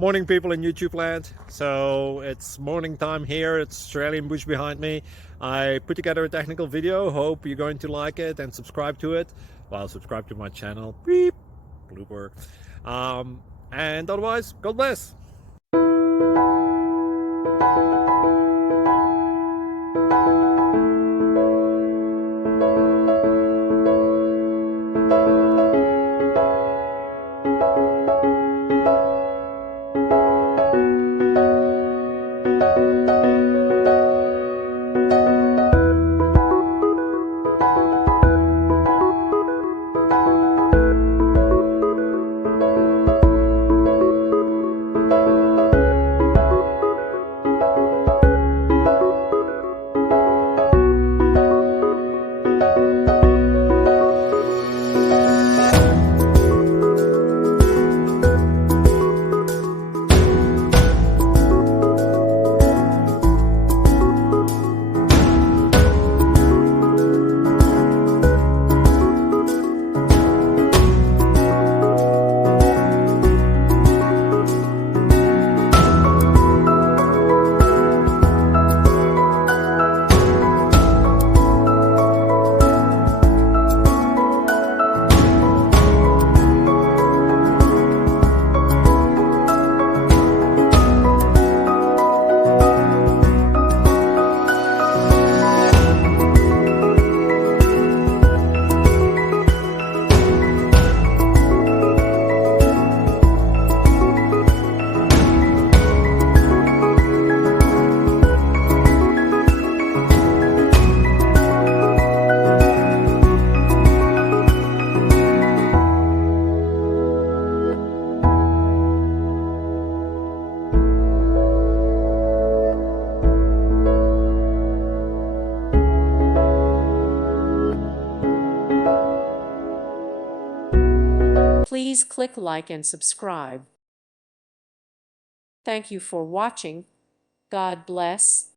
Morning, people in YouTube land. So it's morning time here. It's Australian bush behind me. I put together a technical video. Hope you're going to like it and subscribe to it. Well, subscribe to my channel. Beep, blooper. And otherwise, God bless. Please click like and subscribe. Thank you for watching. God bless.